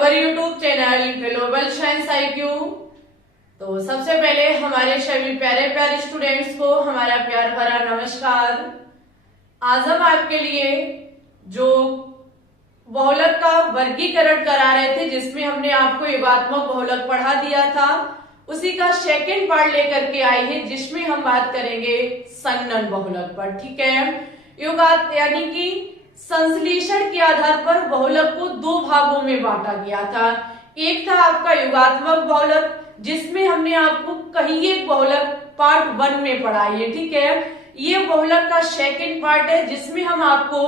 Our YouTube channel global science IQ। तो सबसे पहले हमारे सभी प्यारे प्यारे स्टूडेंट्स को हमारा प्यार भरा नमस्कार। आज हम आपके लिए जो बहुलक का वर्गीकरण करा रहे थे, जिसमें हमने आपको योगात्मक बहुलक पढ़ा दिया था, उसी का सेकेंड पार्ट लेकर के आए हैं, जिसमें हम बात करेंगे संघनन बहुलक पर। ठीक है, योगात यानी कि संश्लेषण के आधार पर बहुलक को दो भागों में बांटा गया था। एक था आपका योगात्मक बहुलक, जिसमें हमने आपको कहीं एक बहुलक पार्ट 1 में पढ़ाई है। ठीक है, ये बहुलक का सेकेंड पार्ट है, जिसमें हम आपको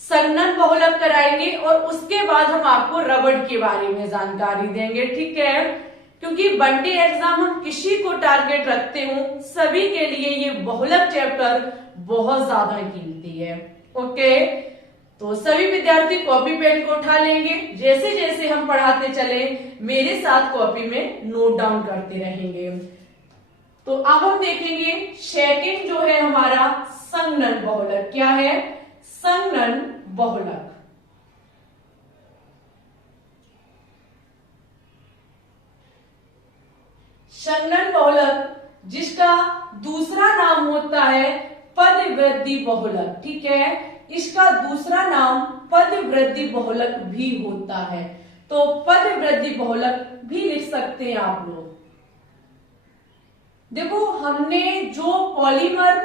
संघनन बहुलक कराएंगे और उसके बाद हम आपको रबड़ के बारे में जानकारी देंगे। ठीक है, क्योंकि वनडे एग्जाम हम किसी को टारगेट रखते हो, सभी के लिए ये बहुलक चैप्टर बहुत ज्यादा कीमती है। ओके, तो सभी विद्यार्थी कॉपी पेन को उठा लेंगे। जैसे जैसे हम पढ़ाते चले, मेरे साथ कॉपी में नोट डाउन करते रहेंगे। तो अब हम देखेंगे सेकंड जो है हमारा संघनन बहुलक। क्या है? संघनन बहुलक। संघनन बहुलक, जिसका दूसरा नाम होता है पदवृद्धि बहुलक। ठीक है, इसका दूसरा नाम पदवृद्धि बहुलक भी होता है। तो पदवृद्धि बहुलक भी लिख सकते हैं आप लोग। देखो, हमने जो पॉलीमर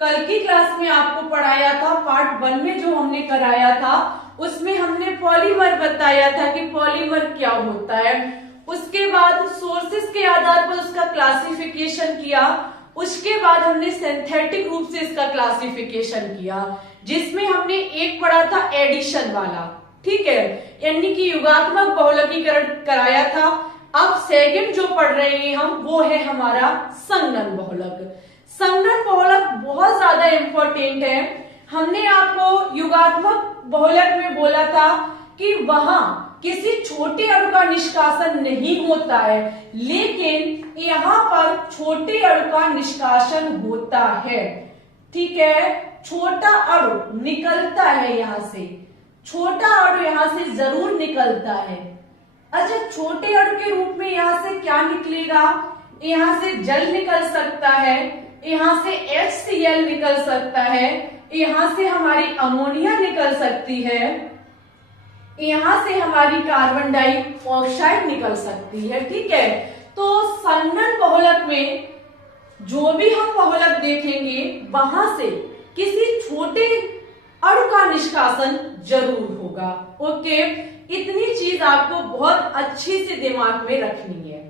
कल की क्लास में आपको पढ़ाया था, पार्ट 1 में जो हमने कराया था, उसमें हमने पॉलीमर बताया था कि पॉलीमर क्या होता है। उसके बाद सोर्सेस के आधार पर उसका क्लासिफिकेशन किया। उसके बाद हमने सिंथेटिक रूप से इसका क्लासिफिकेशन किया, जिसमें हमने एक पढ़ा था एडिशन वाला। ठीक है, यानी कि युगात्मक बहुलकीकरण कराया था। अब सेकंड जो पढ़ रहे हैं हम, वो है हमारा संघनन बहुलक। संघनन बहुलक बहुत ज्यादा इंपॉर्टेंट है। हमने आपको युगात्मक बहुलक में बोला था कि वहां किसी छोटे अणु का निष्कासन नहीं होता है, लेकिन यहाँ पर छोटे अणु का निष्कासन होता है। ठीक है, छोटा अणु निकलता है यहाँ से, छोटा अणु यहाँ से जरूर निकलता है। अच्छा, छोटे अणु के रूप में यहाँ से क्या निकलेगा? यहाँ से जल निकल सकता है, यहाँ से HCl निकल सकता है, यहाँ से हमारी अमोनिया निकल सकती है, यहां से हमारी कार्बन डाइऑक्साइड निकल सकती है। ठीक है, तो संघनन बहुलक में जो भी हम बहुलक देखेंगे, वहां से किसी छोटे अणु का निष्कासन जरूर होगा। ओके, इतनी चीज आपको बहुत अच्छी से दिमाग में रखनी है।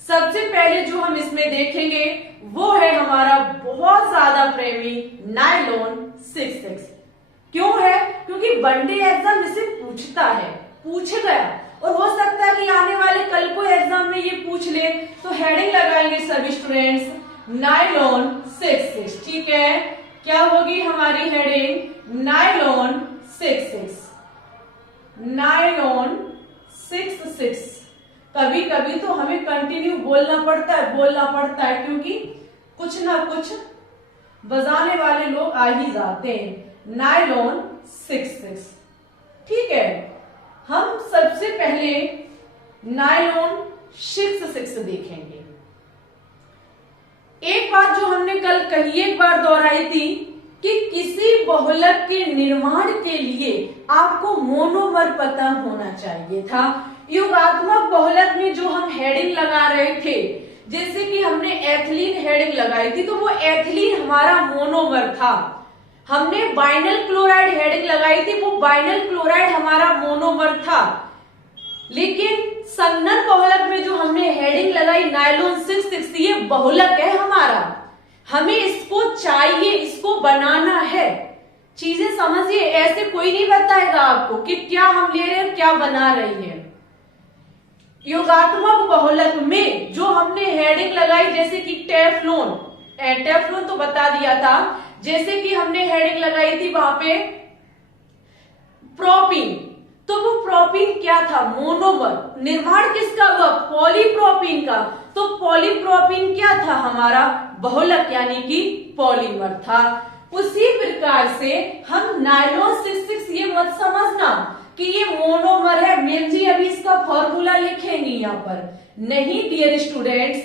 सबसे पहले जो हम इसमें देखेंगे वो है हमारा बहुत ज्यादा प्रेमी नायलॉन 66। क्यों है? क्योंकि वनडे एग्जाम इसे पूछता है, पूछ गया, और हो सकता है कि आने वाले कल को एग्जाम में ये पूछ ले। तो हेडिंग लगाएंगे सभी स्टूडेंट्स, नायलॉन 66। ठीक है, क्या होगी हमारी हेडिंग? नायलॉन 66। नायलॉन 66। कभी कभी तो हमें कंटिन्यू बोलना पड़ता है, क्योंकि कुछ ना कुछ बजाने वाले लोग आ ही जाते हैं। नायलॉन 66। ठीक है, हम सबसे पहले नायलॉन 66 देखेंगे। एक बात जो हमने कल कही, एक बार दोहराई थी कि किसी बहुलक के निर्माण के लिए आपको मोनोमर पता होना चाहिए था। योगात्मक बहुलक में जो हम हेडिंग लगा रहे थे, जैसे कि हमने एथिलीन हेडिंग लगाई थी, तो वो एथिलीन हमारा मोनोमर था। हमने बाइनल क्लोराइड हेडिंग लगाई थी, वो बाइनल क्लोराइड हमारा मोनोमर था। लेकिन संघनन बहुलक में जो हमने हेडिंग लगाई नायलॉन 66, ये बहुलक है हमारा, हमें इसको चाहिए, इसको बनाना है। चीजें समझिए, ऐसे कोई नहीं बताएगा आपको कि क्या हम ले रहे हैं, क्या बना रही है। योगात्मक बहुलक में जो हमने हेडिंग लगाई, जैसे कि टेफ्लॉन तो बता दिया था, जैसे कि हमने हेडिंग लगाई थी वहां पे प्रोपीन, तो वो प्रोपीन क्या था? मोनोमर। निर्माण किसका हुआ? पॉलीप्रोपीन का। तो पॉलीप्रोपीन क्या था? हमारा बहुलक यानी कि पॉलीमर था। उसी प्रकार से हम नायलॉन 66, ये मत समझना कि ये मोनोमर है। मैम जी अभी इसका फॉर्मूला लिखेंगे यहाँ पर, नहीं डियर स्टूडेंट्स,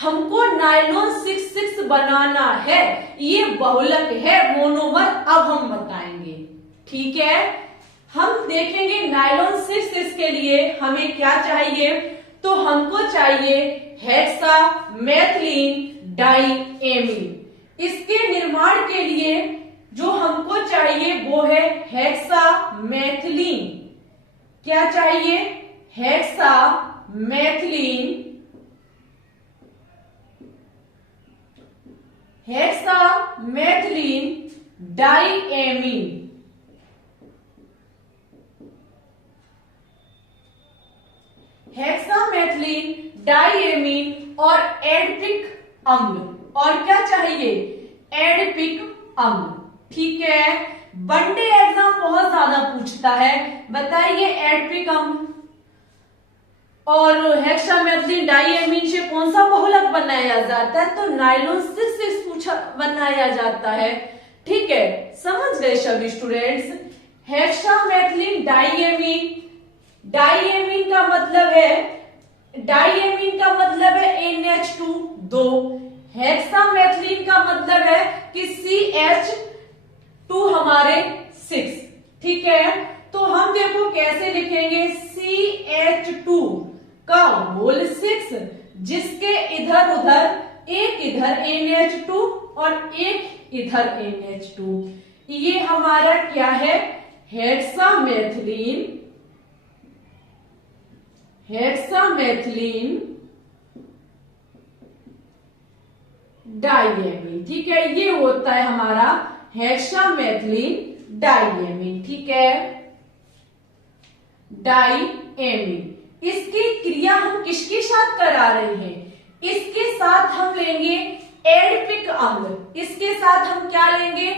हमको नायलॉन 6,6 बनाना है, ये बहुलक है मोनोमर, अब हम बताएंगे। ठीक है, हम देखेंगे नायलॉन 6,6 के लिए हमें क्या चाहिए। तो हमको चाहिए हेक्सामेथिलीन डाइएमीन। इसके निर्माण के लिए जो हमको चाहिए वो है हेक्सामेथिलीन। क्या चाहिए? Hexamethylene diamine. हेक्सामेथिलीन डाइएमीन और एडपिक अम्ल। और क्या चाहिए? एडपिक अम्ल। ठीक है, वनडे एग्जाम बहुत ज्यादा पूछता है, बताइए एडपिक अम्ल और हेक्सामेथिलीन डाइएमीन से कौन सा बहुलक बनाया जाता है? तो नायलॉन 6,6 पूछा बनाया जाता है। ठीक है, समझ गए सभी स्टूडेंट्स। हेक्सामेथिलीन डाइएमीन, डाइएमीन का मतलब है NH2 2। हेक्सामेथिलीन का मतलब है कि CH2 हमारे 6। ठीक है, तो हम देखो कैसे लिखेंगे, CH2 का होल 6, जिसके इधर उधर एक इधर NH2 और एक इधर NH2, ये हमारा क्या है? Hexamethylene diamine. ठीक है, ये होता है हमारा हेक्सामेथिलीन डाइएमीन। ठीक है, डाइएमीन। इसकी क्रिया हम किसके साथ करा रहे हैं? इसके साथ हम लेंगे एडपिक अम्ल। इसके साथ हम क्या लेंगे?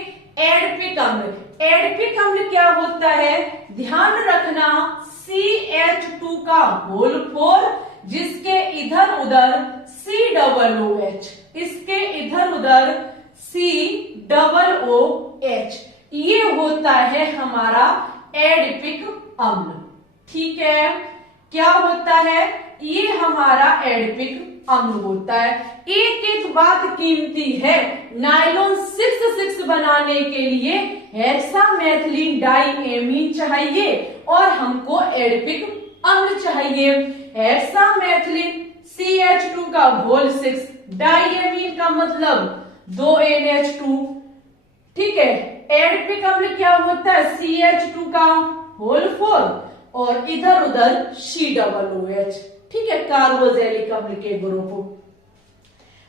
एडपिक अम्ल। एडपिक अम्ल क्या होता है? ध्यान रखना, CH2 का होल 4, जिसके इधर उधर COOH, इसके इधर उधर COOH, ये होता है हमारा एडपिक अम्ल। ठीक है, क्या होता है? ये हमारा एडपिक अम्ल होता है। एक एक बात कीमती है, नायलॉन 6,6 बनाने के लिए हेक्सामेथिलीन डाइएमीन चाहिए और हमको एडपिक अम्ल चाहिए। हेक्सामेथिलीन CH2 का होल 6, डाइएमीन का मतलब 2 NH2। ठीक है, एडपिक अम्ल क्या होता है? CH2 का होल 4 और इधर उधर COOH। ठीक है, कार्बोक्सिलिक अम्ल के ग्रुप।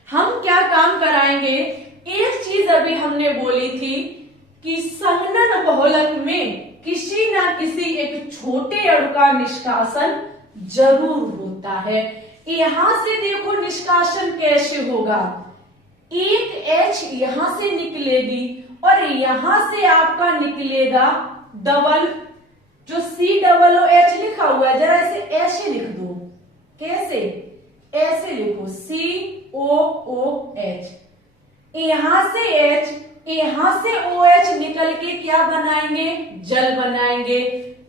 हम क्या काम कराएंगे? एक चीज अभी हमने बोली थी कि संघनन बहुलक में किसी ना किसी एक छोटे अणु का निष्कासन जरूर होता है। यहां से देखो निष्कासन कैसे होगा, एक H यहां से निकलेगी और यहां से आपका निकलेगा डबल, जो COOH लिखा हुआ है, जरा इसे ऐसे लिख दो। कैसे? ऐसे लिखो, COOH। यहां से H, यहां से OH निकल के क्या बनाएंगे? जल बनाएंगे।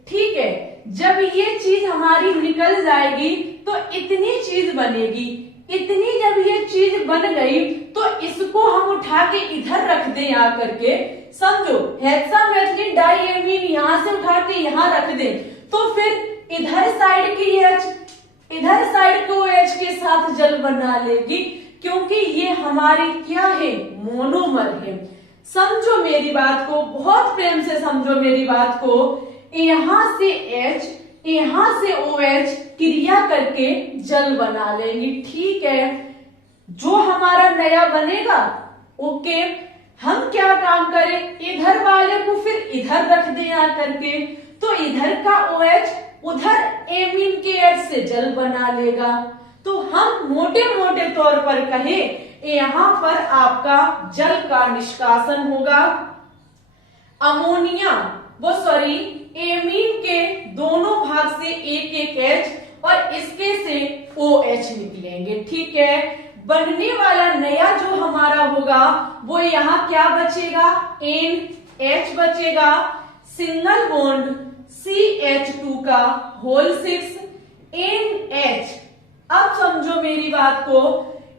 ठीक है, जब ये चीज हमारी निकल जाएगी तो इतनी चीज बनेगी। इतनी जब ये चीज बन गई तो इसको हम उठा के इधर रख दें आकर के, समझो हेक्सामेथिलीन डाइएमीन यहां से उठा के यहां रख दें, तो फिर इधर साइड की H इधर साइड को H के साथ जल बना लेगी, क्योंकि ये हमारी क्या है? मोनोमर है। समझो मेरी बात को, बहुत प्रेम से समझो मेरी बात को। यहां से H, यहां से OH क्रिया करके जल बना लेंगी। ठीक है, जो हमारा नया बनेगा, ओके, हम क्या काम करें? इधर वाले को फिर इधर रख दें आकर के, तो इधर का OH उधर एमीन के H से जल बना लेगा। तो हम मोटे मोटे तौर पर कहें, यहां पर आपका जल का निष्कासन होगा। अमोनिया एमीन के दोनों भाग से एक एक H और इसके से OH निकलेंगे। ठीक है, बनने वाला नया जो हमारा होगा वो यहाँ क्या बचेगा? NH बचेगा। सिंगल बॉन्ड CH2 का होल 6 NH। अब समझो मेरी बात को,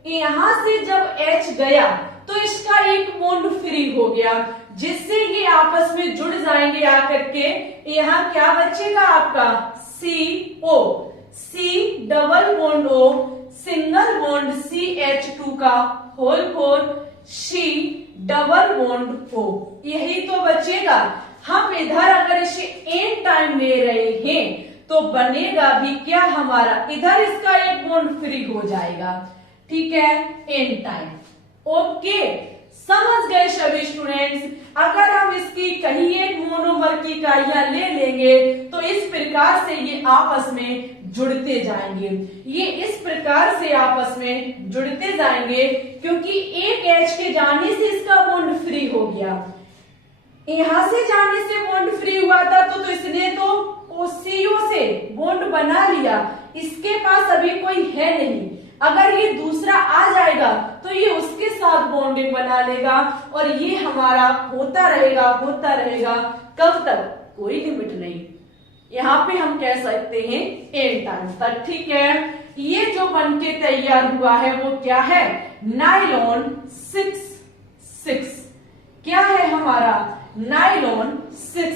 यहां से जब H गया तो इसका एक बॉन्ड फ्री हो गया, जिससे ये आपस में जुड़ जाएंगे आकर के। यहां क्या बचेगा आपका CO, C double bond O, single bond CH2 का whole 4, C double bond O, यही तो बचेगा। हम इधर अगर इसे n टाइम ले रहे हैं तो बनेगा भी क्या हमारा, इधर इसका एक बॉन्ड फ्री हो जाएगा, ठीक है, n टाइम। ओके, समझ गए सभी स्टूडेंट्स। अगर हम इसकी कहीं एक मोनोमर की इकाइयां ले लेंगे तो इस प्रकार से ये आपस में जुड़ते जाएंगे, ये इस प्रकार से आपस में जुड़ते जाएंगे, क्योंकि एक H के जाने से इसका बॉन्ड फ्री हो गया। यहां से जाने से बॉन्ड फ्री हुआ था तो इसने तो CO से बॉन्ड बना लिया, इसके पास अभी कोई है नहीं। अगर ये दूसरा आ जाएगा तो ये उसके साथ बॉन्डिंग बना लेगा और ये हमारा होता रहेगा कब तक, कोई लिमिट नहीं। यहाँ पे हम कह सकते हैं n टाइम तक, ठीक है। ये जो बनके तैयार हुआ है वो क्या है, नायलॉन 6 क्या है हमारा, नायलॉन 6,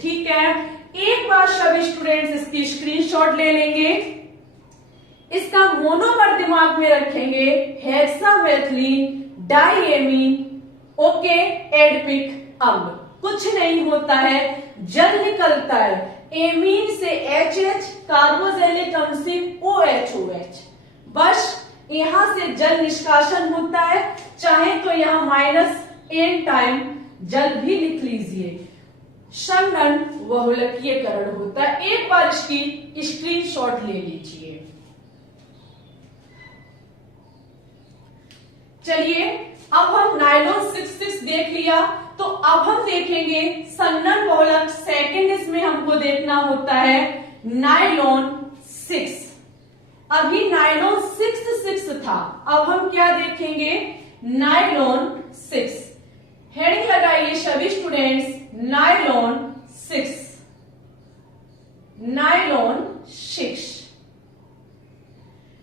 ठीक है। एक बार सभी स्टूडेंट्स इसकी स्क्रीनशॉट ले लेंगे, इसका मोनोमर दिमाग में रखेंगे, हेक्सामेथिलीन डाइएमीन, ओके, एडपिक अम्ल। कुछ नहीं होता है, जल निकलता है, एमीन से HH, कार्बोजेनिक अम्ल से OH, बस यहां से जल निष्कासन होता है। चाहे तो यहां -n टाइम जल भी लिख लीजिए, संघनन बहुलकीयकरण होता है। एक बार इसकी स्क्रीनशॉट ले लीजिए। चलिए, अब हम नायलॉन 6 देख लिया, तो अब हम देखेंगे संघनन बहुलक। सेकंड इसमें हमको देखना होता है नायलॉन 6। अभी नायलॉन 6 था, अब हम क्या देखेंगे, नायलॉन 6। हेडिंग लगाइए सभी स्टूडेंट्स, नायलॉन 6, नायलॉन 6।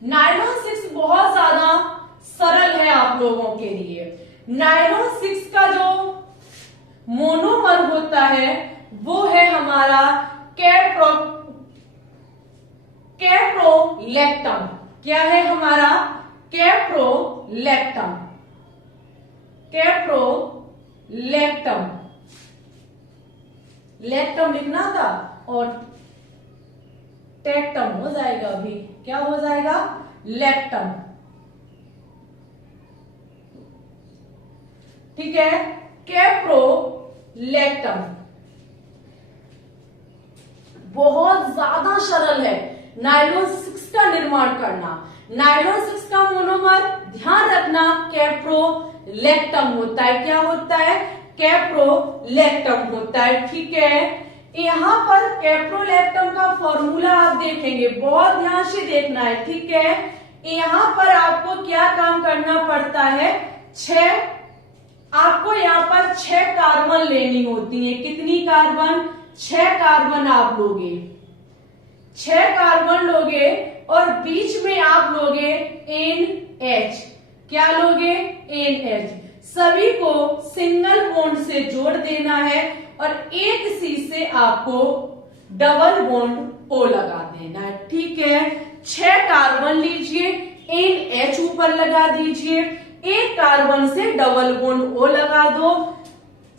नायलॉन 6 बहुत ज्यादा सरल है आप लोगों के लिए। नायलॉन 6 का जो मोनोमर होता है वो है हमारा कैप्रोलैक्टम। क्या है हमारा, कैप्रोलैक्टम, लैक्टम लिखना था और टेक्टम हो जाएगा, अभी क्या हो जाएगा, लैक्टम, ठीक है, कैप्रोलैक्टम। बहुत ज्यादा सरल है नायलॉन 6 का निर्माण करना। नायलॉन 6 का मोनोमर ध्यान रखना कैप्रोलैक्टम होता है। क्या होता है, कैप्रोलैक्टम होता है, ठीक है। यहां पर कैप्रोलैक्टम का फॉर्मूला आप देखेंगे, बहुत ध्यान से देखना है, ठीक है। यहां पर आपको क्या काम करना पड़ता है, आपको यहाँ पर 6 कार्बन लेनी होती है। कितनी कार्बन, 6 कार्बन आप लोगे, 6 कार्बन लोगे और बीच में आप लोगे NH। क्या लोगे, NH। सभी को सिंगल बॉन्ड से जोड़ देना है और एक C से आपको डबल बॉन्ड O लगा देना है, ठीक है। 6 कार्बन लीजिए, NH ऊपर लगा दीजिए, एक कार्बन से डबल बॉन्ड O लगा दो।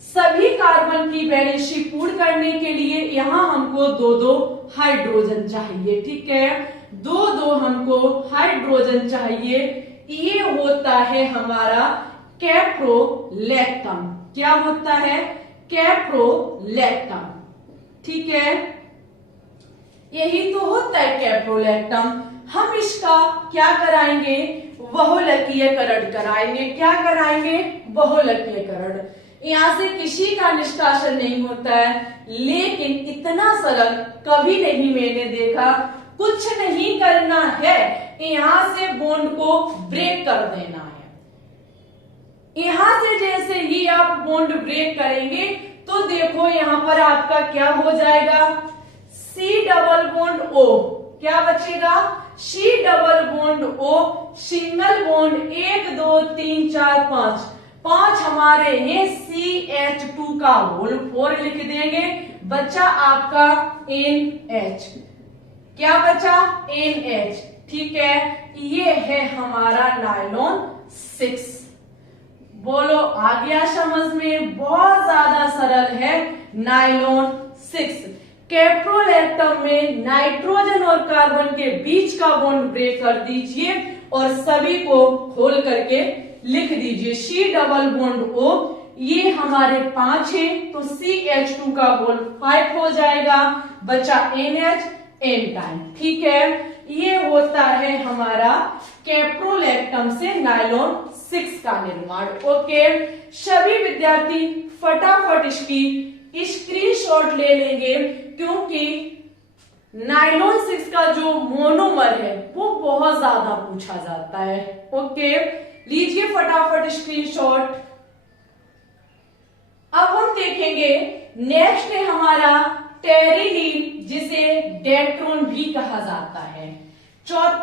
सभी कार्बन की वैलेंसी पूर्ण करने के लिए यहां हमको 2 हाइड्रोजन चाहिए, ठीक है, 2 हमको हाइड्रोजन चाहिए। ये होता है हमारा कैप्रोलैक्टम। क्या होता है, कैप्रोलैक्टम, ठीक है। यही तो होता है कैप्रोलैक्टम। हम इसका क्या कराएंगे, बहुलकीयकरण कराएंगे। क्या कराएंगे, बहुलकीयकरण। यहां से किसी का निष्कासन नहीं होता है, लेकिन इतना सरल कभी नहीं मैंने देखा। कुछ नहीं करना है, यहां से बॉन्ड को ब्रेक कर देना है। यहां से जैसे ही आप बॉन्ड ब्रेक करेंगे तो देखो यहां पर आपका क्या हो जाएगा, सी डबल बॉन्ड ओ, क्या बचेगा, C double bond O, single bond 1 2 3 4 5, 5 हमारे हैं CH2 का होल 4 लिख देंगे, बचा आपका NH, क्या बचा, NH, ठीक है। ये है हमारा नायलॉन 6। बोलो आ गया समझ में, बहुत ज्यादा सरल है नायलॉन 6। कैप्रोलैक्टम में नाइट्रोजन और कार्बन के बीच का बॉन्ड ब्रेक कर दीजिए और सभी को खोल करके लिख दीजिए, सी डबल बॉन्ड ओ, ये हमारे 5 है तो CH2 का होल 5 हो जाएगा, बचा NH, N टाइम, ठीक है। ये होता है हमारा कैप्रोलैक्टम से नायलॉन 6 का निर्माण। ओके, सभी विद्यार्थी फटाफट इसकी स्क्रीनशॉट ले लेंगे क्योंकि नायलॉन 6 का जो मोनोमर है वो बहुत ज्यादा पूछा जाता है। ओके, लीजिए फटाफट स्क्रीनशॉट। अब हम देखेंगे नेक्स्ट है हमारा टेरिलीन, जिसे डेट्रोन भी कहा जाता है।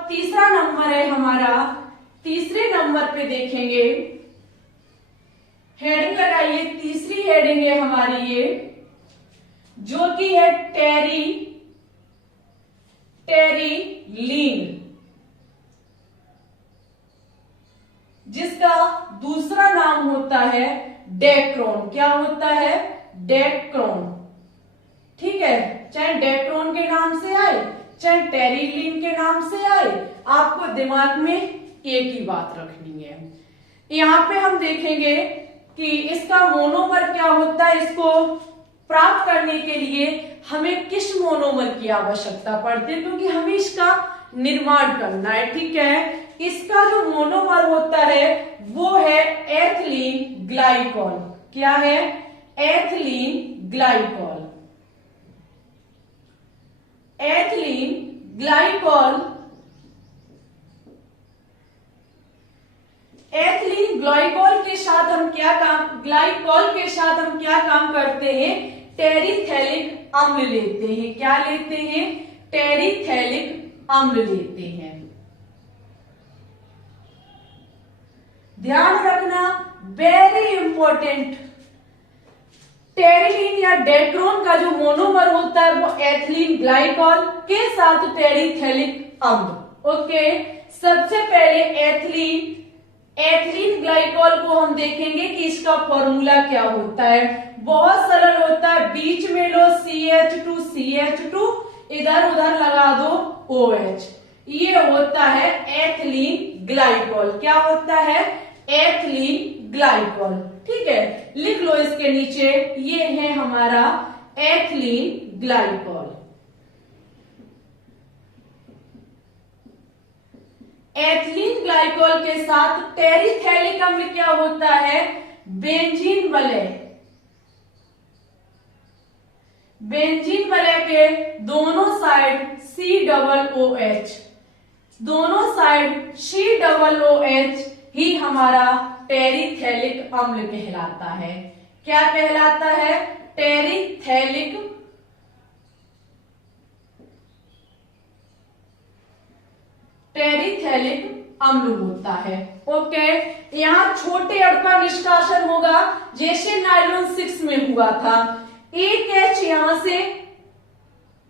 तीसरा नंबर है हमारा, तीसरे नंबर पे देखेंगे, हेडिंग लगाइए, तीसरी हेडिंग है हमारी ये, जो कि है टेरिलीन, जिसका दूसरा नाम होता है डेक्रोन। क्या होता है, डेक्रोन, ठीक है। चाहे डेक्रोन के नाम से आए चाहे टेरिलीन के नाम से आए, आपको दिमाग में एक ही बात रखनी है। यहां पे हम देखेंगे कि इसका मोनोमर क्या होता है, इसको प्राप्त करने के लिए हमें किस मोनोमर की आवश्यकता पड़ती है, क्योंकि हमें इसका निर्माण करना है, ठीक है। इसका जो मोनोमर होता है वो है एथिलीन ग्लाइकॉल। क्या है, ethylene glycol. Ethylene glycol, ethylene glycol के साथ हम क्या काम, ग्लाइकॉल के साथ हम क्या काम करते हैं, टेरिथैलिक अम्ल लेते हैं। क्या लेते हैं, टेरिथैलिक अम्ल लेते हैं। ध्यान रखना, वेरी इंपॉर्टेंट, टेरिलीन या डेक्रोन का जो मोनोमर होता है वो एथिलीन ग्लाइकॉल के साथ टेरिथैलिक अम्ल। ओके, सबसे पहले एथिलीन ग्लाइकॉल को हम देखेंगे कि इसका फॉर्मूला क्या होता है। बहुत सरल होता है, बीच में लो CH2, इधर उधर लगा दो OH, ये होता है एथिलीन ग्लाइकॉल। क्या होता है, एथिलीन ग्लाइकॉल, ठीक है। लिख लो इसके नीचे, ये है हमारा एथिलीन ग्लाइकॉल। एथिलीन ग्लाइकॉल के साथ टेरिथैलिक अम्ल क्या होता है, बेंजीन वलय। बेंजीन वलय के दोनों साइड COOH, दोनों साइड COOH ही हमारा टेरिथैलिक अम्ल कहलाता है। क्या कहलाता है, टेरिथैलिक अम्ल होता है। ओके, यहाँ छोटे अणु का निष्कासन होगा जैसे नायलॉन 6 में हुआ था। एक H यहां से,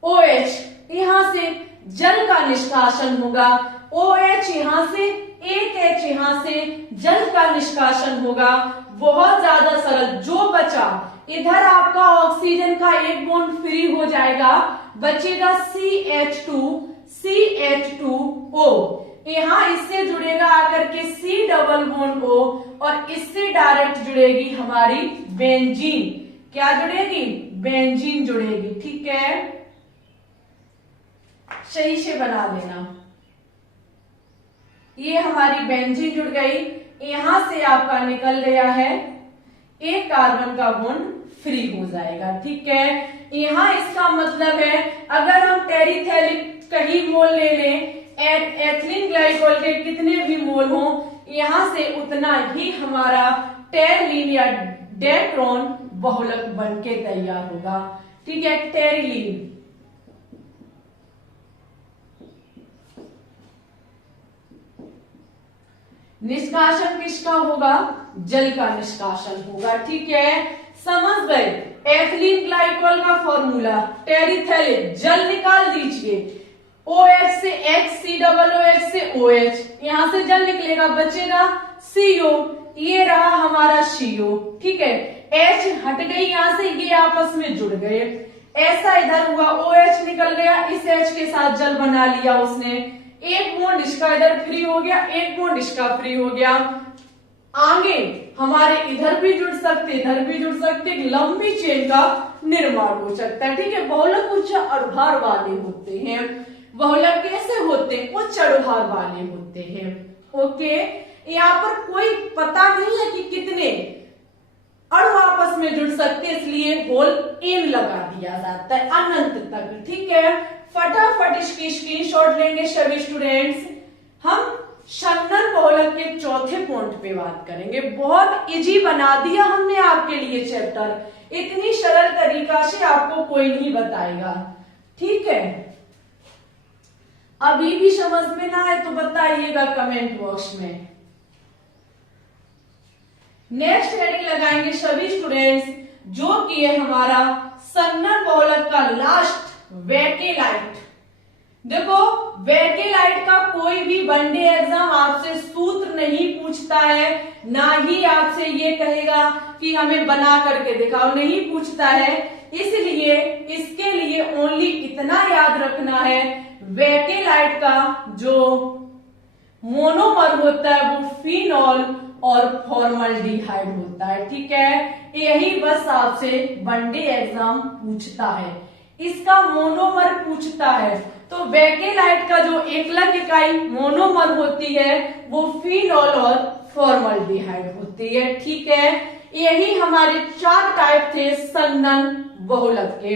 OH यहां से जल का निष्कासन होगा, OH यहां से, एक H यहां से जल का निष्कासन होगा। बहुत ज्यादा सरल, जो बचा इधर आपका ऑक्सीजन का एक बॉन्ड फ्री हो जाएगा, बचेगा CH2O, यहां इससे जुड़ेगा आकर के C डबल बॉन्ड O और इससे डायरेक्ट जुड़ेगी हमारी बेंजीन। क्या जुड़ेगी, बेंजीन जुड़ेगी, ठीक है। सही से बना लेना, ये हमारी बेंजीन जुड़ गई, यहां से आपका निकल गया है एक कार्बन का बॉन्ड फ्री हो जाएगा, ठीक है। यहां इसका मतलब है अगर हम टेरिथैलिक कहीं मोल ले लें, एथिलीन ग्लाइकॉल के कितने भी मोल हो, यहां से उतना ही हमारा टेरिलीन या डेक्रोन बहुलक बन के तैयार होगा। ठीक है, टेरिलीन। निष्कासन किसका होगा? जल का निष्कासन होगा। ठीक है, समझ गए। एथिलीन ग्लाइकॉल का फॉर्मूला टेरिथैलिक, जल निकाल दीजिए, OH से HCOOH से OH, यहां से जल निकलेगा, बचेगा CO, ये रहा हमारा CO। ठीक है, H हट गई यहां से, ये आपस में जुड़ गए, ऐसा इधर हुआ, OH निकल गया, इस H के साथ जल बना लिया उसने, एक बॉन्ड इसका इधर फ्री हो गया, एक बॉन्ड इसका फ्री हो गया। आगे हमारे इधर भी जुड़ सकते, इधर भी जुड़ सकते, एक लंबी चेन का निर्माण हो सकता है। ठीक है, बहुलक उच्च अड़भार वाले होते हैं। बहुलक कैसे होते हैं? उच्च अड़भार वाले होते हैं। ओके, यहाँ पर कोई पता नहीं है कि कितने अणु आपस में जुड़ सकते, इसलिए होल एन लगा दिया जाता है अनंत तक। ठीक है, फटाफट इसकी स्क्रीनशॉट लेंगे सभी स्टूडेंट्स। हम शन्नन बहुलक के चौथे पॉइंट पे बात करेंगे। बहुत इजी बना दिया हमने आपके लिए चैप्टर, इतनी सरल तरीका से आपको कोई नहीं बताएगा। ठीक है, अभी भी समझ में ना आए तो बताइएगा कमेंट बॉक्स में। नेक्स्ट हेडिंग लगाएंगे सभी स्टूडेंट्स, जो कि है हमारा शन्नन बहुलक का लास्ट, वेकेलाइट। देखो, वेकेलाइट का कोई भी वनडे एग्जाम आपसे सूत्र नहीं पूछता है, ना ही आपसे ये कहेगा कि हमें बना करके दिखाओ, नहीं पूछता है। इसलिए इसके लिए ओनली इतना याद रखना है, वेकेलाइट का जो मोनोमर होता है वो फिनॉल और फॉर्मल्डिहाइड होता है। ठीक है, यही बस आपसे वनडे एग्जाम पूछता है, इसका मोनोमर पूछता है। तो वेकेलाइट का जो एकलक इकाई मोनोमर होती है वो फिनॉल और फॉर्मल्डिहाइड होती है। ठीक है, यही हमारे 4 टाइप थे शन्नन बहुलक के।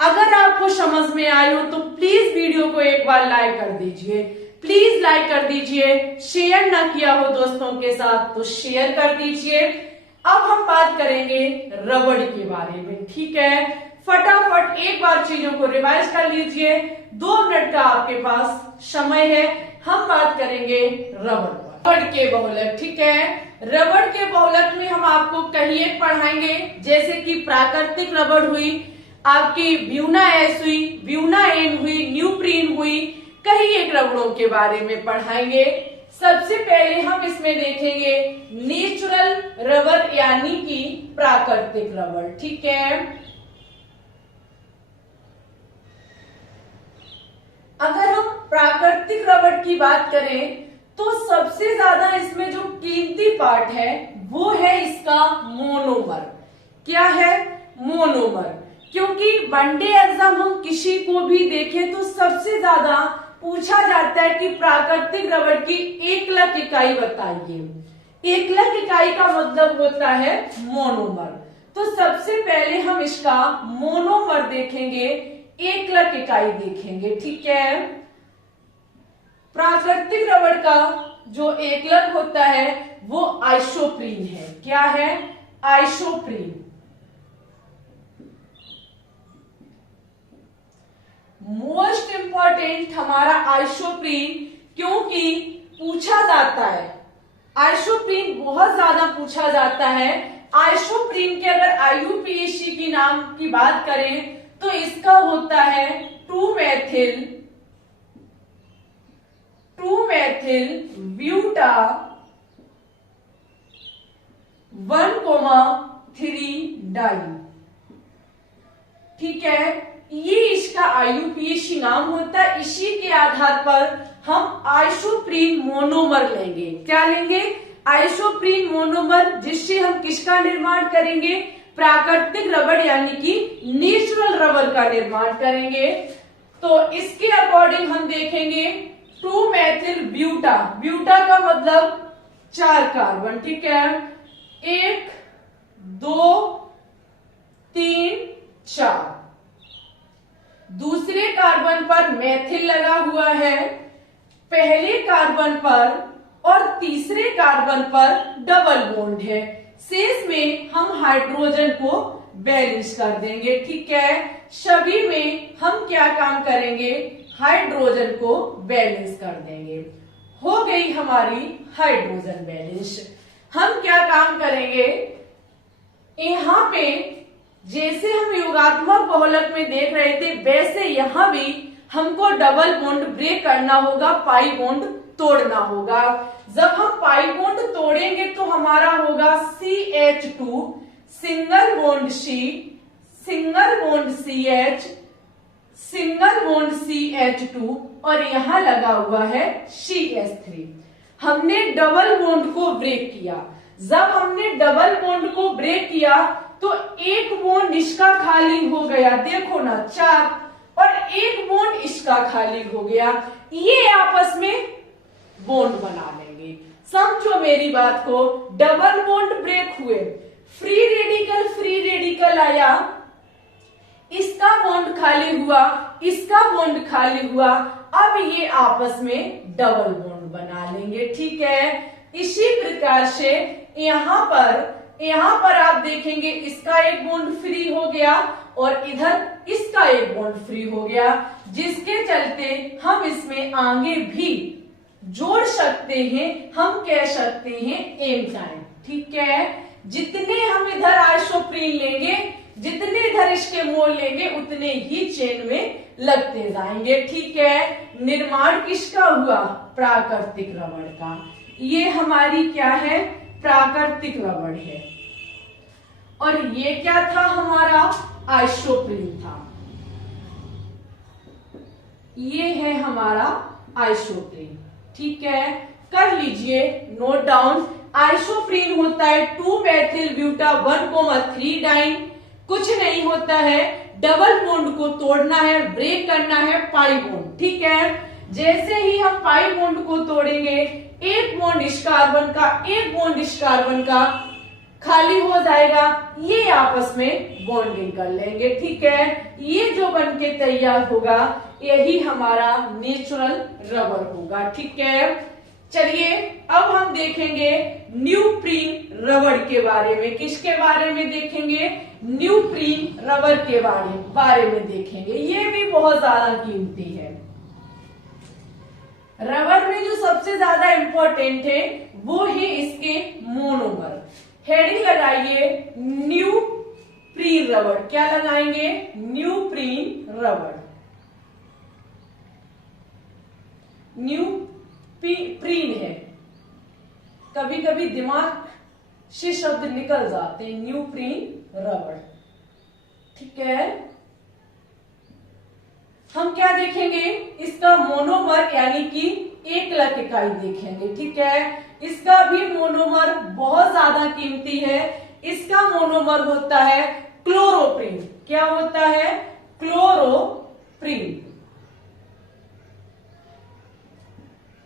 अगर आपको समझ में आए हो तो प्लीज वीडियो को एक बार लाइक कर दीजिए, प्लीज लाइक कर दीजिए। शेयर ना किया हो दोस्तों के साथ तो शेयर कर दीजिए। अब हम बात करेंगे रबड़ के बारे में। ठीक है, फटाफट एक बार चीजों को रिवाइज कर लीजिए, 2 मिनट का आपके पास समय है। हम बात करेंगे रबड़ के बहुलक। ठीक है, रबड़ के बहुलक में हम आपको कहीं एक पढ़ाएंगे, जैसे कि प्राकृतिक रबड़ हुई, आपकी ब्यूना एस हुई, ब्यूना एन हुई, न्यूप्रीन हुई, कहीं एक रबड़ों के बारे में पढ़ाएंगे। सबसे पहले हम इसमें देखेंगे नेचुरल रबर यानी कि प्राकृतिक रबड़। ठीक है, अगर हम प्राकृतिक रबड़ की बात करें तो सबसे ज्यादा इसमें जो कीमती पार्ट है वो है इसका मोनोमर। क्या है? मोनोमर। क्योंकि वनडे एग्जाम हम किसी को भी देखें तो सबसे ज्यादा पूछा जाता है कि प्राकृतिक रबड़ की एकलक इकाई बताइए। एकलक इकाई का मतलब होता है मोनोमर। तो सबसे पहले हम इसका मोनोमर देखेंगे, एकलक इकाई देखेंगे। ठीक है, प्राकृतिक रबड़ का जो एकलक होता है वो आइसोप्रीन है। क्या है? आइसोप्रीन। मोस्ट इंपॉर्टेंट हमारा आइसोप्रीन, क्योंकि पूछा जाता है, आइसोप्रीन बहुत ज्यादा पूछा जाता है। आइसोप्रीन के अगर IUPAC की नाम की बात करें तो इसका होता है 2-मेथिल ब्यूटा 1,3 डाई। ठीक है, ये इसका IUPAC नाम होता है। इसी के आधार पर हम आइसोप्रीन मोनोमर लेंगे। क्या लेंगे? आइसोप्रीन मोनोमर, जिससे हम किसका निर्माण करेंगे? प्राकृतिक रबड़ यानी कि नेचुरल रबर का निर्माण करेंगे। तो इसके अकॉर्डिंग हम देखेंगे 2-मेथिल ब्यूटा। ब्यूटा का मतलब 4 कार्बन। ठीक है, 1 2 3 4। दूसरे कार्बन पर मेथिल लगा हुआ है, पहले कार्बन पर और तीसरे कार्बन पर डबल बॉन्ड है। शेष में हम हाइड्रोजन को बैलेंस कर देंगे। ठीक है, सभी में हम क्या काम करेंगे, हाइड्रोजन को बैलेंस कर देंगे। हो गई हमारी हाइड्रोजन बैलेंस। हम क्या काम करेंगे, यहाँ पे जैसे हम योगात्मक बहुलक में देख रहे थे वैसे यहाँ भी हमको डबल बॉन्ड ब्रेक करना होगा, पाई बॉन्ड तोड़ना होगा। जब हम पाई बॉन्ड तोड़ेंगे तो हमारा होगा CH2 single bond C, single bond CH, single bond CH2 और यहां लगा हुआ है CH3। हमने डबल बॉन्ड को ब्रेक किया। जब हमने डबल बॉन्ड को ब्रेक किया तो एक बॉन्ड इसका खाली हो गया, देखो ना 4, और एक बॉन्ड इसका खाली हो गया। ये आपस में बॉन्ड बना लेंगे। समझो मेरी बात को, डबल बॉन्ड ब्रेक हुए, फ्री रेडिकल आया, इसका बॉन्ड खाली हुआ, इसका बॉन्ड खाली हुआ, अब ये आपस में डबल बॉन्ड बना लेंगे। ठीक है, इसी प्रकार से यहाँ पर आप देखेंगे इसका एक बॉन्ड फ्री हो गया और इधर इसका एक बॉन्ड फ्री हो गया, जिसके चलते हम इसमें आगे भी जोड़ सकते हैं। हम कह सकते हैं एंजाइम। ठीक है, जितने हम इधर आइसोप्रीन लेंगे, जितने इधर इसके मोल लेंगे, उतने ही चेन में लगते जाएंगे। ठीक है, निर्माण किसका हुआ, प्राकृतिक रबड़ का। ये हमारी क्या है, प्राकृतिक रबड़ है। और ये क्या था, हमारा आइसोप्रीन था। ये है हमारा आइसोप्रीन। ठीक है, कर लीजिए नोट डाउन। आइसोप्रीन होता है 2-मेथिल ब्यूटा 1,3 डाइन। कुछ नहीं होता है, डबल बॉन्ड को तोड़ना है, ब्रेक करना है पाई बॉन्ड। ठीक है, जैसे ही हम पाई बॉन्ड को तोड़ेंगे, एक बॉन्ड इस कार्बन का, एक बॉन्ड इस कार्बन का खाली हो जाएगा, ये आपस में बॉन्डिंग कर लेंगे। ठीक है, ये जो बनके तैयार होगा यही हमारा नेचुरल रबर होगा। ठीक है, चलिए अब हम देखेंगे न्यूप्रीन रबर के बारे में। किसके बारे में देखेंगे, न्यूप्रीन रबर के बारे में देखेंगे। ये भी बहुत ज्यादा कीमती है। रबर में जो सबसे ज्यादा इंपॉर्टेंट है वो है इसके मोनोमर। हेडिंग लगाइए न्यूप्रीन रबर। क्या लगाएंगे, न्यूप्रीन रबर। न्यूप्रीन है, कभी कभी दिमाग से शब्द निकल जाते हैं, न्यूप्रीन रबर। ठीक है, हम क्या देखेंगे, इसका मोनोमर यानी कि एकलक इकाई देखेंगे। ठीक है, इसका भी मोनोमर बहुत ज्यादा कीमती है। इसका मोनोमर होता है क्लोरोप्रीन। क्या होता है, क्लोरोप्रीन।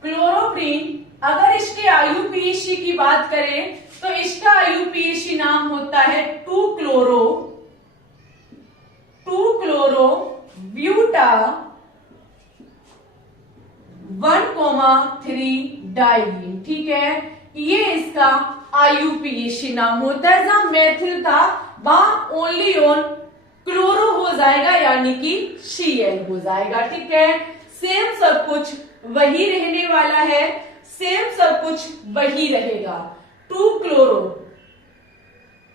क्लोरोप्रीन अगर इसके IUPAC की बात करें तो इसका IUPAC नाम होता है 2-क्लोरो ब्यूटा 1,3 डाइलीन। ठीक है, ये इसका IUPAC नाम होता है। जहां मेथिल था वहां ओनली ऑन क्लोरो हो जाएगा, यानी कि Cl हो जाएगा। ठीक है, सेम सब कुछ वही रहने वाला है, सेम सब कुछ वही रहेगा। 2-क्लोरो,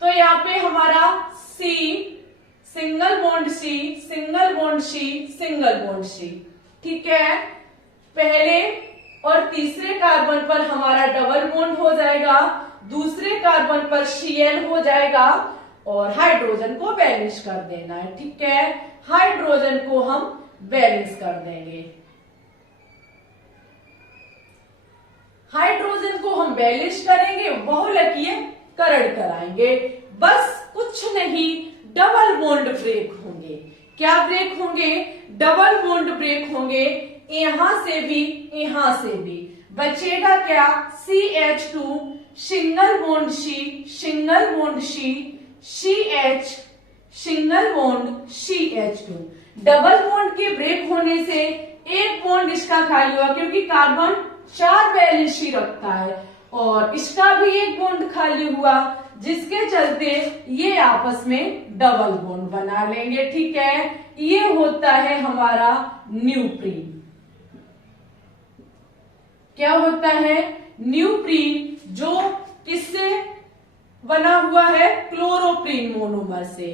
तो यहाँ पे हमारा C, single bond C, single bond C, single bond C। ठीक है, पहले और तीसरे कार्बन पर हमारा डबल बॉन्ड हो जाएगा, दूसरे कार्बन पर Cl हो जाएगा और हाइड्रोजन को बैलेंस कर देना है। ठीक है, हाइड्रोजन को हम बैलेंस कर देंगे। हाइड्रोजन को हम बैलेंस करेंगे, बहुलकीय करण कराएंगे। बस कुछ नहीं, डबल बॉन्ड ब्रेक होंगे। क्या ब्रेक होंगे, डबल बॉन्ड ब्रेक होंगे। यहां से भी, यहां से भी बचेगा क्या, CH2 single bond C, single bond C, CH single bond CH2। Double bond के ब्रेक होने से एक बॉन्ड इसका खाली हुआ, क्योंकि कार्बन 4 वैलेंसी रखता है और इसका भी एक बॉन्ड खाली हुआ, जिसके चलते ये आपस में डबल बॉन्ड बना लेंगे। ठीक है, ये होता है हमारा न्यूप्रीन। क्या होता है? न्यूप्रीन, जो किससे बना हुआ है? क्लोरोप्रीन मोनोमर से,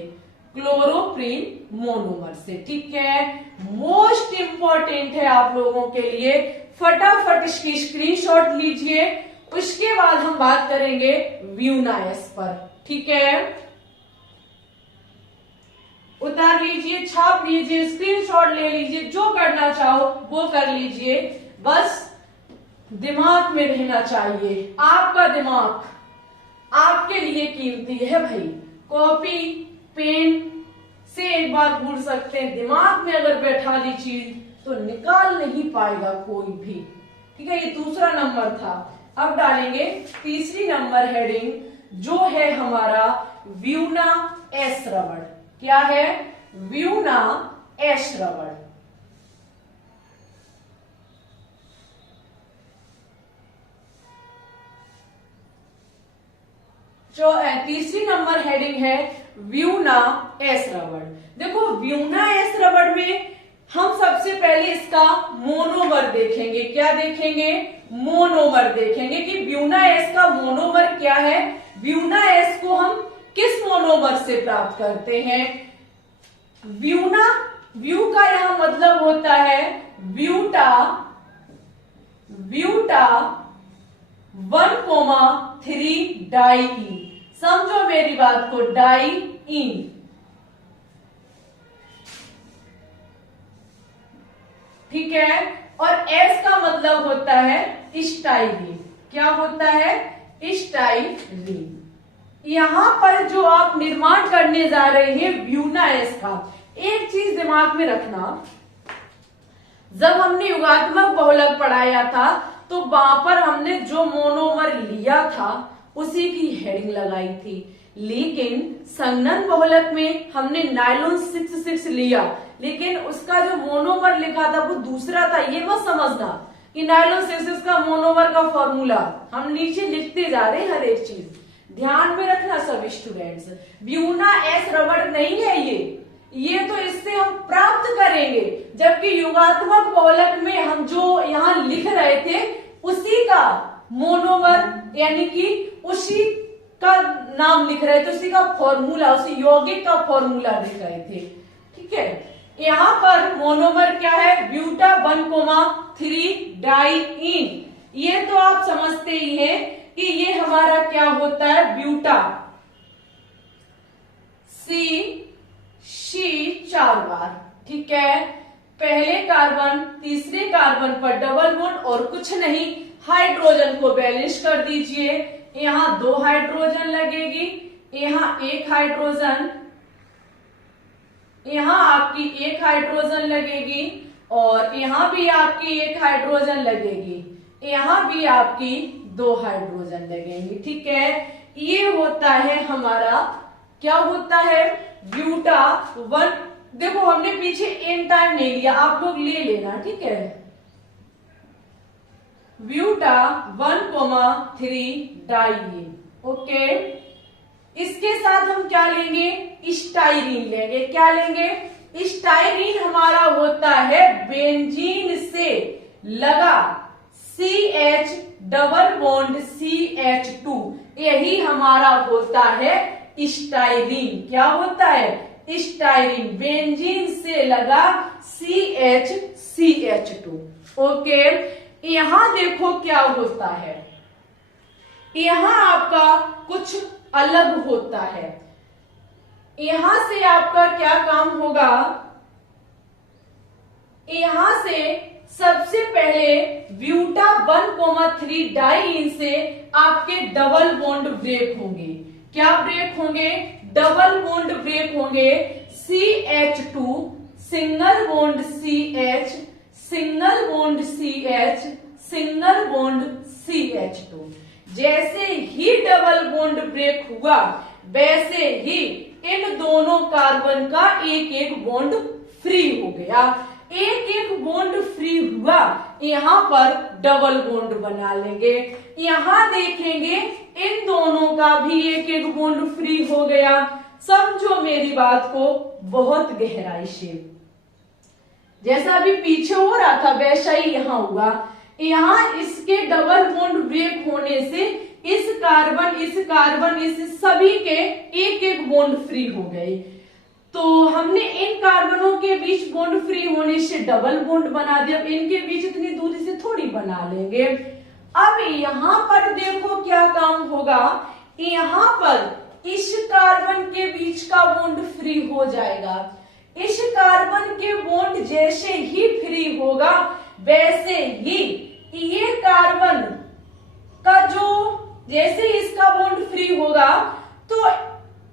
क्लोरोप्रीन मोनोमर से। ठीक है, मोस्ट इंपॉर्टेंट है आप लोगों के लिए, फटाफट इसकी स्क्रीनशॉट लीजिए। उसके बाद हम बात करेंगे व्यूना एस पर। ठीक है, उतार लीजिए, छाप लीजिए, स्क्रीनशॉट ले लीजिए, जो करना चाहो वो कर लीजिए, बस दिमाग में रहना चाहिए। आपका दिमाग आपके लिए कीमती है भाई। कॉपी पेन से एक बार भूल सकते हैं, दिमाग में अगर बैठा ली चीज तो निकाल नहीं पाएगा कोई भी। ठीक है, ये दूसरा नंबर था। अब डालेंगे तीसरी नंबर हेडिंग, जो है हमारा व्यूना एस रबड़। क्या है? व्यूना एस रबड़। जो तीसरी नंबर हेडिंग है व्यूना एस रबड़। देखो, व्यूना एस रबड़ में हम सबसे पहले इसका मोनोमर देखेंगे। क्या देखेंगे? मोनोमर देखेंगे कि व्यूना एस का मोनोमर क्या है। व्यूना एस को हम किस मोनोमर से प्राप्त करते हैं? व्यूना, व्यू का यहां मतलब होता है ब्यूटा, ब्यूटा 1,3 डाई। समझो मेरी बात को, डाई इन। ठीक है, और एस का मतलब होता है स्टाइलीन। क्या होता है? स्टाइलीन। यहां पर जो आप निर्माण करने जा रहे हैं व्यूना एस का, एक चीज दिमाग में रखना, जब हमने युगात्मक बहुलक पढ़ाया था तो वहां पर हमने जो मोनोमर लिया था उसी की हेडिंग लगाई थी, लेकिन संघनन बहुलक में हमने नायलॉन 6 लिया, लेकिन उसका जो मोनोमर लिखा था वो दूसरा था। ये मत समझना कि नायलॉन 6 का मोनोमर का फॉर्मूला हम नीचे लिखते जा रहे हैं। हर एक चीज ध्यान में रखना सब स्टूडेंट्स। व्यूना एस रबड़ नहीं है ये तो इससे हम प्राप्त करेंगे, जबकि युगात्मक बहुलक में हम जो यहाँ लिख रहे थे उसी का मोनोमर, यानी कि उसी का नाम लिख रहे थे, उसी का फॉर्मूला, उसी यौगिक का फॉर्मूला लिख रहे थे। ठीक है, यहाँ पर मोनोमर क्या है? Buta 1,3 diene. ये तो आप समझते ही हैं कि ये हमारा क्या होता है? ब्यूटा सी 4 बार। ठीक है, पहले कार्बन तीसरे कार्बन पर डबल बॉन्ड और कुछ नहीं, हाइड्रोजन को बैलेंस कर दीजिए। यहाँ 2 हाइड्रोजन लगेगी, यहाँ 1 हाइड्रोजन, यहाँ आपकी 1 हाइड्रोजन लगेगी और यहाँ भी आपकी 1 हाइड्रोजन लगेगी, यहाँ भी आपकी 2 हाइड्रोजन लगेंगी। ठीक है, ये होता है हमारा, क्या होता है? ब्यूटा 1। देखो, हमने पीछे एन टाइम नहीं लिया, आप लोग ले लेना। ठीक है, ब्यूटा 1,3 डाइइन। ओके, इसके साथ हम क्या लेंगे? स्टाइरीन लेंगे। क्या लेंगे? स्टाइरीन हमारा होता है बेंजीन से लगा CH डबल बॉन्ड CH2, यही हमारा होता है स्टाइरीन। क्या होता है? स्टाइरीन, बेंजीन से लगा CH2। ओके, यहां देखो क्या होता है, यहां आपका कुछ अलग होता है। यहां से आपका क्या काम होगा? यहां से सबसे पहले ब्यूटा 1,3 डाइइन से आपके डबल बॉन्ड ब्रेक होंगे। क्या ब्रेक होंगे? डबल बॉन्ड ब्रेक होंगे। CH2 single bond CH, single bond CH, single bond CH2। जैसे ही डबल बॉन्ड ब्रेक हुआ वैसे ही इन दोनों कार्बन का एक एक बॉन्ड फ्री हो गया। एक एक बॉन्ड फ्री हुआ, यहाँ पर डबल बॉन्ड बना लेंगे। यहाँ देखेंगे इन दोनों का भी एक एक बॉन्ड फ्री हो गया। समझो मेरी बात को बहुत गहराई से, जैसा अभी पीछे हो रहा था वैसा ही यहाँ हुआ। यहाँ इसके डबल बॉन्ड ब्रेक होने से इस कार्बन इस सभी के एक एक बॉन्ड फ्री हो गए। तो हमने इन कार्बनों के बीच बॉन्ड फ्री होने से डबल बॉन्ड बना दिया। अब इनके बीच इतनी दूरी से थोड़ी बना लेंगे। अब यहाँ पर देखो क्या काम होगा, यहाँ पर इस कार्बन के बीच का बॉन्ड फ्री हो जाएगा। इस कार्बन के बॉन्ड जैसे ही फ्री होगा वैसे ही ये कार्बन का जो जैसे इसका बॉन्ड फ्री होगा तो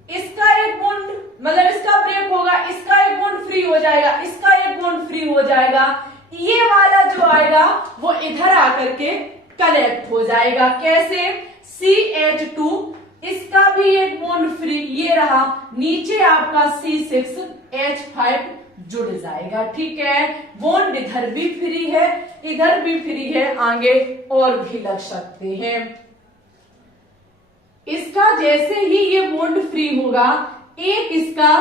इसका एक बॉन्ड मतलब इसका ब्रेक होगा, इसका एक बॉन्ड फ्री हो जाएगा, इसका एक बॉन्ड फ्री हो जाएगा। ये वाला जो आएगा वो इधर आकर के कनेक्ट हो जाएगा। कैसे? CH2 इसका भी एक बॉन्ड फ्री, ये रहा, नीचे आपका C6H5 जुड़ जाएगा। ठीक है, बॉन्ड इधर भी फ्री है, इधर भी फ्री है, आगे और भी लग सकते हैं। इसका जैसे ही ये बॉन्ड फ्री होगा, एक इसका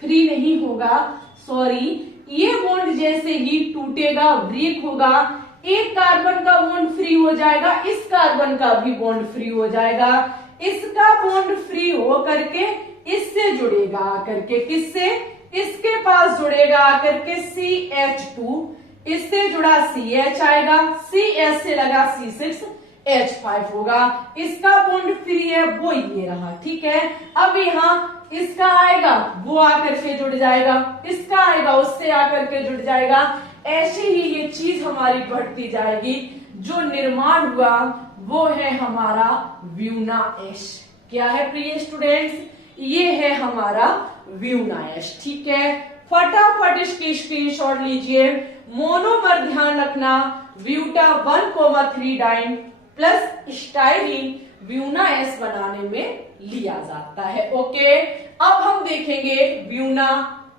फ्री नहीं होगा, सॉरी, ये बॉन्ड जैसे ही टूटेगा, ब्रेक होगा, एक कार्बन का बॉन्ड फ्री हो जाएगा, इस कार्बन का भी बॉन्ड फ्री हो जाएगा। इसका बॉन्ड फ्री हो करके इससे जुड़ेगा आकर के, किससे? इसके पास जुड़ेगा आकर के CH2, इससे जुड़ा CH आएगा, CH से लगा C6H5 होगा। इसका बॉन्ड फ्री है, वो ये रहा। ठीक है, अब यहाँ इसका आएगा वो आकर के जुड़ जाएगा, इसका आएगा उससे आकर के जुड़ जाएगा। ऐसे ही ये चीज हमारी बढ़ती जाएगी। जो निर्माण हुआ वो है हमारा व्यूना एश। क्या है प्रिय स्टूडेंट्स? ये है हमारा व्यूना एश। ठीक है, फटाफट इसकी स्क्रीनशॉट लीजिए। मोनोमर ध्यान रखना, buta 1,3 diene plus styrene buna S बनाने में लिया जाता है। ओके, अब हम देखेंगे व्यूना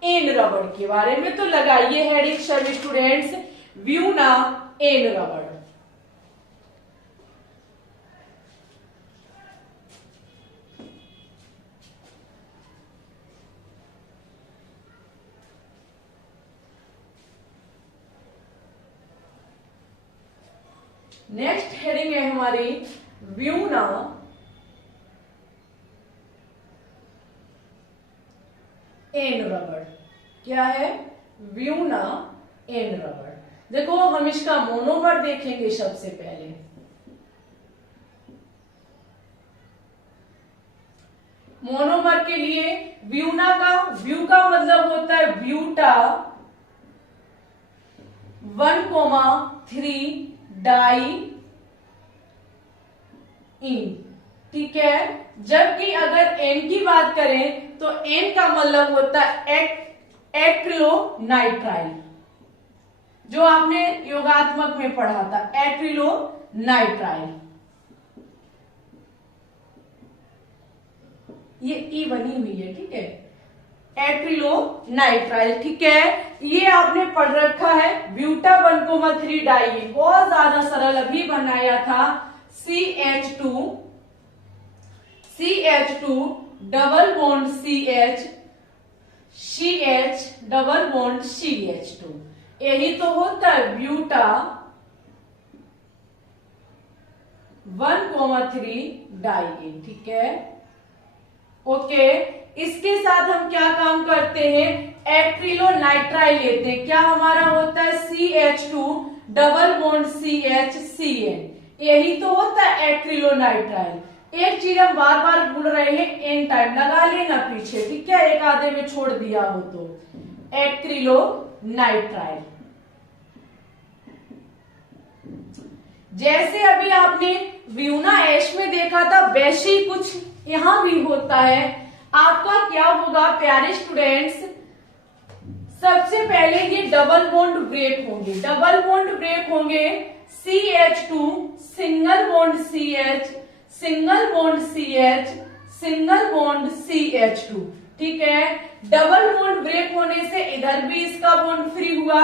एन रबड़ के बारे में। तो लगाइए हेडिंग सभी स्टूडेंट्स, व्यूना एन रबड़। नेक्स्ट हेडिंग है हमारी व्यूना एन रबड़। क्या है? व्यूना एन रबड़। देखो हम इसका मोनोमर देखेंगे सबसे पहले। मोनोमर के लिए व्यूना का, व्यू का मतलब होता है ब्यूटा 1,3 डाई इन। ठीक है, जबकि अगर एन की बात करें तो एन का मतलब होता है एक्रिलोनाइट्राइल, जो आपने योगात्मक में पढ़ा था, एक्रिलोनाइट्राइल। ये ई बनी हुई है। ठीक है, एक्रिलोनाइट्राइल। ठीक है, ये आपने पढ़ रखा है। ब्यूटा 1,3 डाई, बहुत ज्यादा सरल, अभी बनाया था। CH2 double bond CH double bond CH2, यही तो होता है ब्यूटा 1,3 डाई। ठीक है, ओके, इसके साथ हम क्या काम करते हैं? एक्रिलोनाइट्राइल लेते हैं। क्या हमारा होता है? CH2 डबल बॉन्ड CH, यही तो होता है एक्रिलोनाइट्राइल। एक चीज हम बार बार भूल रहे हैं, एन टाइम लगा लेना पीछे। ठीक है, एक आधे में छोड़ दिया हो तो। एक्रिलोनाइट्राइल, जैसे अभी आपने व्यूना एश में देखा था वैसे ही कुछ यहां भी होता है। आपका क्या होगा प्यारे स्टूडेंट्स? सबसे पहले ये डबल बॉन्ड ब्रेक होंगे, डबल बॉन्ड ब्रेक होंगे। CH2 single bond CH, single bond CH, single bond CH2। ठीक है। डबल बॉन्ड ब्रेक होने से इधर भी इसका बॉन्ड फ्री हुआ,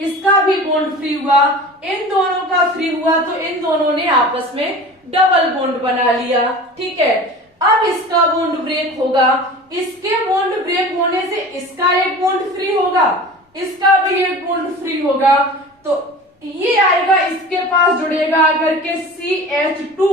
इसका भी बॉन्ड फ्री हुआ, इन दोनों का फ्री हुआ, तो इन दोनों ने आपस में डबल बॉन्ड बना लिया। ठीक है, अब इसका बॉन्ड ब्रेक होगा, इसके बॉन्ड ब्रेक होने से इसका एक बॉन्ड फ्री होगा, इसका भी एक बॉन्ड फ्री होगा, तो ये आएगा, इसके पास जुड़ेगा आकर के CH2,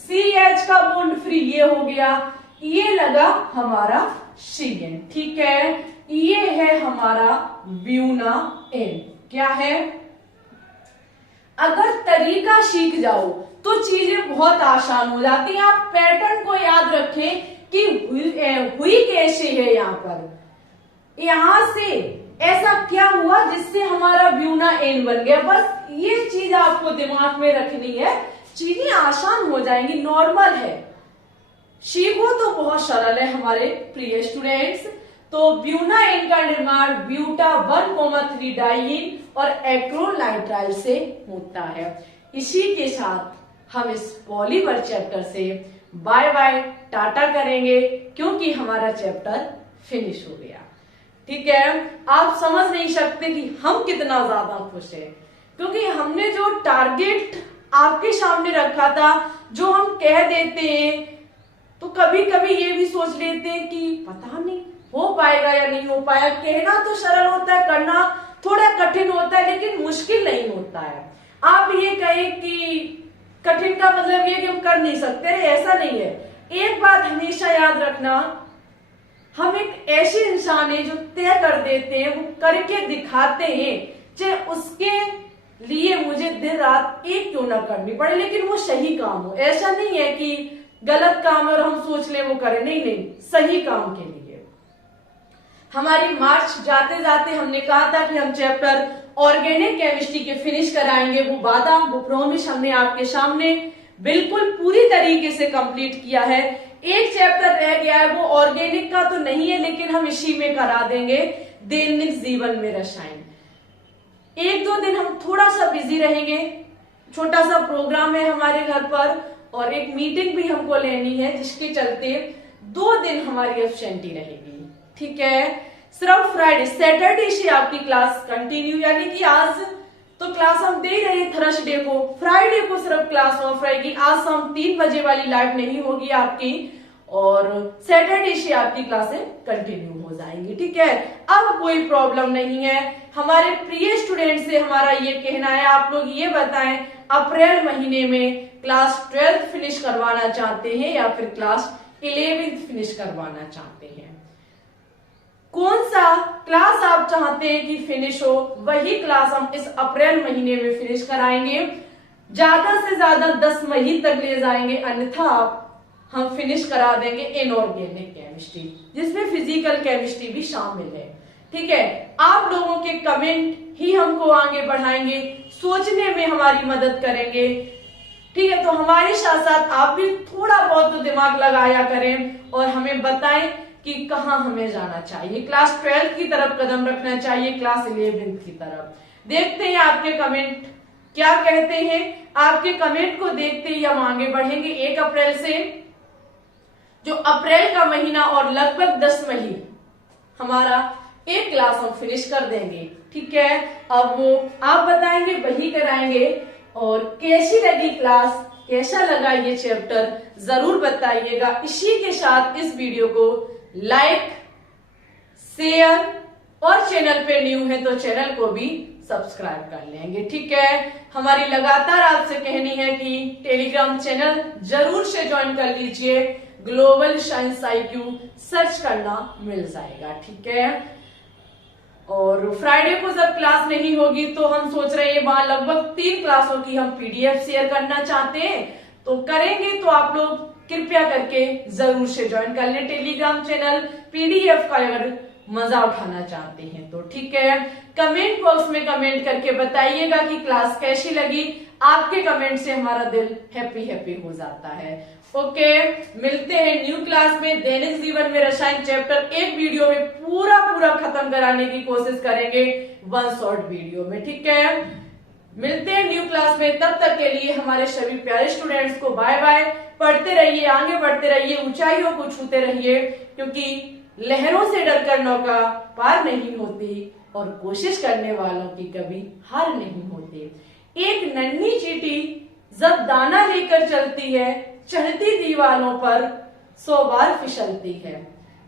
CH का बॉन्ड फ्री ये हो गया, ये लगा हमारा CN। ठीक है, ये है हमारा ब्यूना N। क्या है, अगर तरीका सीख जाओ तो चीजें बहुत आसान हो जाती हैं। आप पैटर्न को याद रखें कि हुई कैसे है, यहां से ऐसा क्या हुआ जिससे हमारा ब्यूना N बन गया। बस ये चीज आपको दिमाग में रखनी है, चीजें आसान हो जाएंगी, नॉर्मल है, सीखो तो बहुत सरल है हमारे प्रिय स्टूडेंट्स। तो ब्यूना N का निर्माण ब्यूटा 1,3 डाइईन और एक्रोनाइट्राइल से होता है। इसी के साथ हम इस पॉलीमर चैप्टर से बाय बाय टाटा करेंगे, क्योंकि हमारा चैप्टर फिनिश हो गया। ठीक है, आप समझ नहीं सकते कि हम कितना ज्यादा खुश हैं, क्योंकि हमने जो टारगेट आपके सामने रखा था, जो हम कह देते हैं, तो कभी कभी ये भी सोच लेते हैं कि पता नहीं हो पाएगा या नहीं हो पाएगा। कहना तो सरल होता है, करना थोड़ा कठिन होता है, लेकिन मुश्किल नहीं होता है। आप ये कहें कि कठिन का मतलब ये कि हम कर नहीं सकते, ऐसा नहीं है। एक बात हमेशा याद रखना, हम एक ऐसे इंसान है जो तय कर देते हैं, वो करके दिखाते हैं, चाहे उसके लिए मुझे दिन रात एक क्यों ना करनी पड़े, लेकिन वो सही काम हो। ऐसा नहीं है कि गलत काम है और हम सोच ले वो करें, नहीं नहीं, सही काम के लिए। हमारी मार्च जाते जाते हमने कहा था कि हम चैप्टर ऑर्गेनिक केमिस्ट्री के फिनिश कराएंगे, वो वादा, वो प्रॉमिस हमने आपके सामने बिल्कुल पूरी तरीके से कंप्लीट किया है। एक चैप्टर रह गया है, वो ऑर्गेनिक का तो नहीं है, लेकिन हम इसी में करा देंगे, दैनिक जीवन में रसायन। एक दो दिन हम थोड़ा सा बिजी रहेंगे, छोटा सा प्रोग्राम है हमारे घर पर और एक मीटिंग भी हमको लेनी है, जिसके चलते 2 दिन हमारी एब्सेंटी रहेगी। ठीक है, सिर्फ फ्राइडे सैटरडे से आपकी क्लास कंटिन्यू, यानी कि आज तो क्लास हम दे रहे हैं थर्सडे को, फ्राइडे को सिर्फ क्लास ऑफ रहेगी। आज शाम 3 बजे वाली लाइव नहीं होगी आपकी, और सैटरडे से आपकी क्लासें कंटिन्यू हो जाएंगी। ठीक है, अब कोई प्रॉब्लम नहीं है। हमारे प्रिय स्टूडेंट से हमारा ये कहना है, आप लोग ये बताएं, अप्रैल महीने में क्लास 12th फिनिश करवाना चाहते हैं या फिर क्लास 11th फिनिश करवाना चाहते हैं? कौन सा क्लास आप चाहते हैं कि फिनिश हो, वही क्लास हम इस अप्रैल महीने में फिनिश कराएंगे। ज्यादा से ज्यादा 10 महीने तक ले जाएंगे, अन्यथा हम फिनिश करा देंगे इनऑर्गेनिक केमिस्ट्री, जिसमें फिजिकल केमिस्ट्री भी शामिल है। ठीक है, आप लोगों के कमेंट ही हमको आगे बढ़ाएंगे, सोचने में हमारी मदद करेंगे। ठीक है, तो हमारे साथ साथ आप भी थोड़ा बहुत तो दिमाग लगाया करें और हमें बताएं कि कहां हमें जाना चाहिए, क्लास 12th की तरफ कदम रखना चाहिए, क्लास 11th की तरफ। देखते हैं आपके कमेंट क्या कहते हैं। आपके कमेंट को देखते ही हम आगे बढ़ेंगे। 1 अप्रैल से जो अप्रैल का महीना और लगभग 10 महीने हमारा एक क्लास हम फिनिश कर देंगे। ठीक है, अब वो आप बताएंगे, वही कराएंगे। और कैसी लगी क्लास, कैसा लगा ये चैप्टर, जरूर बताइएगा। इसी के साथ इस वीडियो को लाइक, शेयर और चैनल पे न्यू है तो चैनल को भी सब्सक्राइब कर लेंगे। ठीक है, हमारी लगातार आपसे कहनी है कि टेलीग्राम चैनल जरूर से ज्वाइन कर लीजिए, ग्लोबल साइंस IQ सर्च करना मिल जाएगा। ठीक है, और फ्राइडे को जब क्लास नहीं होगी तो हम सोच रहे हैं वहां लगभग 3 क्लासों की हम PDF शेयर करना चाहते हैं, तो करेंगे। तो आप लोग कृपया करके जरूर से ज्वाइन कर लें टेलीग्राम चैनल। PDF का अगर मजा उठाना चाहते हैं तो ठीक है, कमेंट बॉक्स में कमेंट करके बताइएगा कि क्लास कैसी लगी। आपके कमेंट से हमारा दिल हैप्पी हो जाता है। ओके, मिलते हैं न्यू क्लास में। दैनिक जीवन में रसायन चैप्टर एक वीडियो में पूरा खत्म कराने की कोशिश करेंगे, 1 शॉर्ट वीडियो में। ठीक है, मिलते हैं न्यू क्लास में। तब तक के लिए हमारे सभी प्यारे स्टूडेंट्स को बाय बाय। पढ़ते रहिए, आगे बढ़ते रहिए, ऊंचाइयों को छूते रहिए, क्योंकि लहरों से डरकर नौका पार नहीं होती और कोशिश करने वालों की कभी हार नहीं होती। एक नन्ही चींटी जब दाना लेकर चलती है, चढ़ती दीवालों पर 100 बार फिसलती है।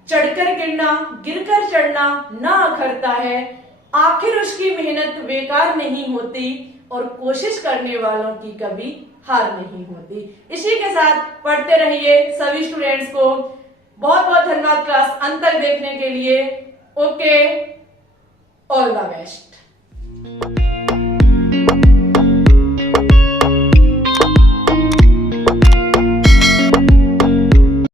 चढ़कर गिरना, गिरकर चढ़ना ना अखरता है, आखिर उसकी मेहनत बेकार नहीं होती और कोशिश करने वालों की कभी हार नहीं होती। इसी के साथ पढ़ते रहिए सभी स्टूडेंट्स को। बहुत बहुत धन्यवाद क्लास अंत तक देखने के लिए। Okay, all the best.